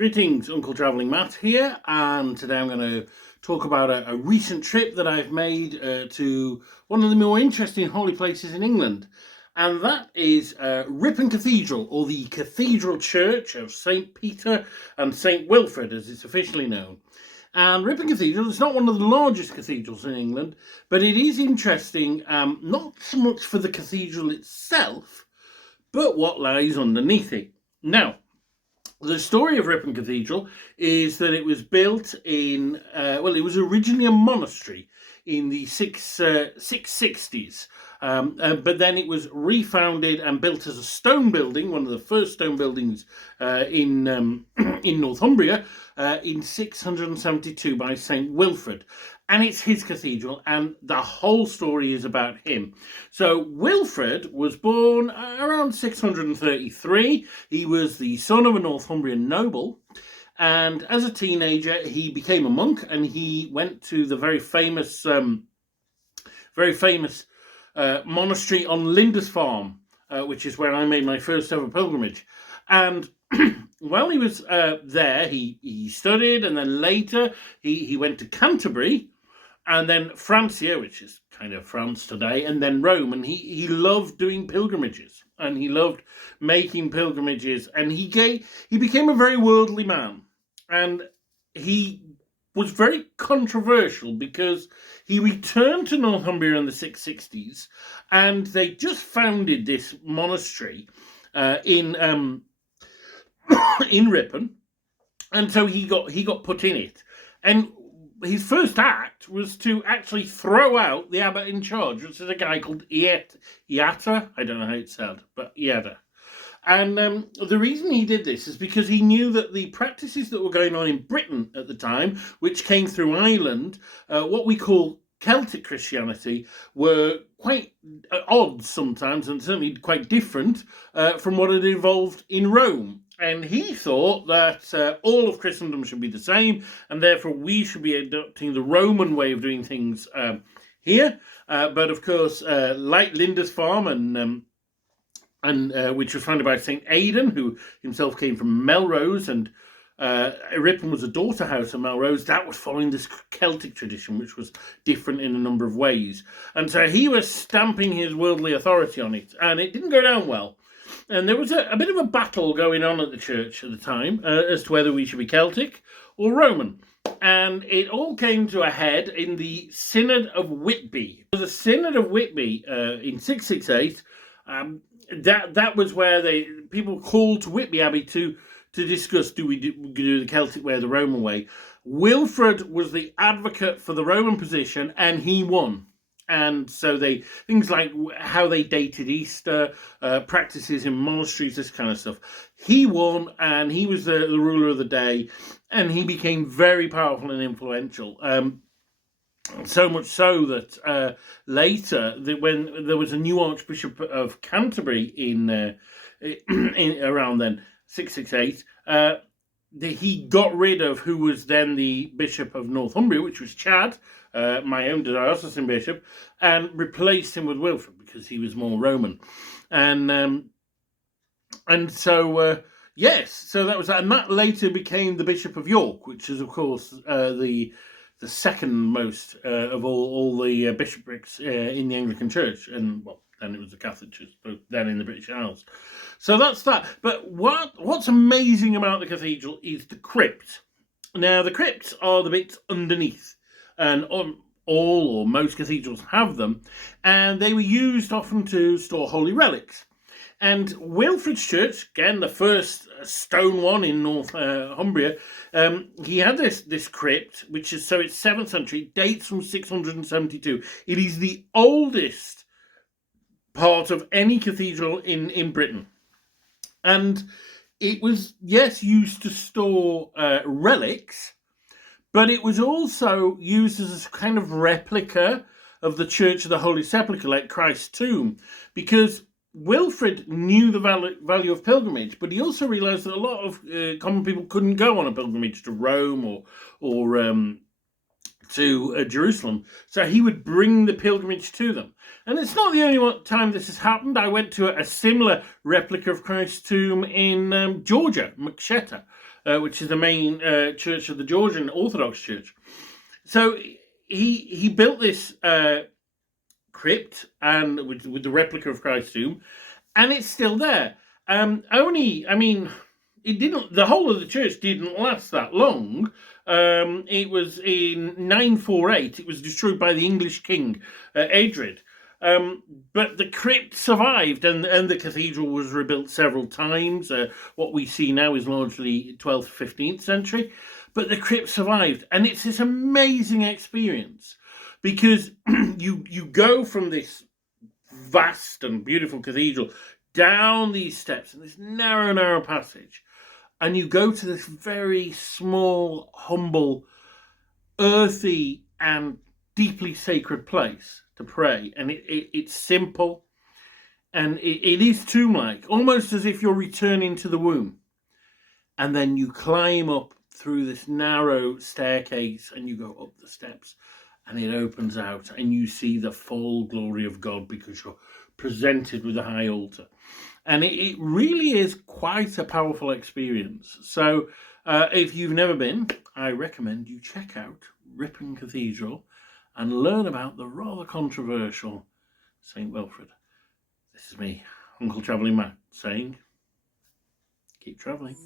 Greetings, Uncle Travelling Matt here, and today I'm going to talk about a recent trip that I've made to one of the more interesting holy places in England, and that is Ripon Cathedral, or the Cathedral Church of St. Peter and St. Wilfrid, as it's officially known. And Ripon Cathedral is not one of the largest cathedrals in England, but it is interesting, not so much for the cathedral itself, but what lies underneath it. Now, the story of Ripon Cathedral is that it was built in, it was originally a monastery in the 660s, but then it was refounded and built as a stone building, one of the first stone buildings in Northumbria, in 672 by St. Wilfrid. And it's his cathedral, and the whole story is about him. So Wilfrid was born around 633. He was the son of a Northumbrian noble, and as a teenager he became a monk, and he went to the very famous monastery on Lindisfarne, which is where I made my first ever pilgrimage. And while he was there, he studied, and then later he went to Canterbury, and then Francia, which is kind of France today, and then Rome. And he loved doing pilgrimages, and he loved making pilgrimages, and he became a very worldly man. And he was very controversial because he returned to Northumbria in the 660s, and they just founded this monastery in Ripon, and so he got put in it. And his first act was to actually throw out the abbot in charge, which is a guy called Iata. I don't know how it's said, but Iata. And the reason he did this is because he knew that the practices that were going on in Britain at the time, which came through Ireland, what we call Celtic Christianity, were quite odd sometimes, and certainly quite different from what had evolved in Rome. And he thought that all of Christendom should be the same, and therefore we should be adopting the Roman way of doing things here. But of course, like Lindisfarne and which was founded by St. Aidan, who himself came from Melrose, and Ripon was a daughter house of Melrose, that was following this Celtic tradition, which was different in a number of ways. And so he was stamping his worldly authority on it, and it didn't go down well. And there was a bit of a battle going on at the church at the time as to whether we should be Celtic or Roman. And it all came to a head in the Synod of Whitby. The Synod of Whitby in 668, that was where people called to Whitby Abbey to discuss, do we do the Celtic way or the Roman way? Wilfrid was the advocate for the Roman position, and he won. And so things like how they dated Easter, practices in monasteries, this kind of stuff. He won, and he was the ruler of the day, and he became very powerful and influential. So much so that later, when there was a new Archbishop of Canterbury in around then, 668, he got rid of who was then the Bishop of Northumbria, which was Chad, my own diocesan bishop, and replaced him with Wilfrid because he was more Roman. And so so that was that. And that later became the Bishop of York, which is, of course, the second most of all the bishoprics in the Anglican Church. And, well, then it was the Catholic Church, both then in the British Isles. So that's that. But what's amazing about the cathedral is the crypt. Now, the crypts are the bits underneath, and all or most cathedrals have them, and they were used often to store holy relics. And Wilfrid's church, again, the first stone one in Northumbria, he had this crypt, which is, so it's 7th century, dates from 672. It is the oldest part of any cathedral in Britain. And it was, yes, used to store relics, but it was also used as a kind of replica of the Church of the Holy Sepulchre, like Christ's tomb, because Wilfrid knew the value of pilgrimage, but he also realised that a lot of common people couldn't go on a pilgrimage to Rome or to Jerusalem, so he would bring the pilgrimage to them. And it's not the only time this has happened. I went to a similar replica of Christ's tomb in Georgia, Maksheta, which is the main church of the Georgian Orthodox Church. So he built this crypt and with the replica of Christ's tomb, and it's still there. It didn't. The whole of the church didn't last that long. It was in 948. It was destroyed by the English king Edred. But the crypt survived, and the cathedral was rebuilt several times. What we see now is largely 12th, 15th century, but the crypt survived, and it's this amazing experience because you go from this vast and beautiful cathedral down these steps in this narrow passage, and you go to this very small, humble, earthy, and deeply sacred place to pray. And it's simple, and it is tomb-like, almost as if you're returning to the womb. And then you climb up through this narrow staircase, and you go up the steps, and it opens out, and you see the full glory of God because you're presented with a high altar. And it really is quite a powerful experience. So if you've never been, I recommend you check out Ripon Cathedral and learn about the rather controversial St. Wilfrid. This is me, Uncle Travelling Matt, saying, keep travelling.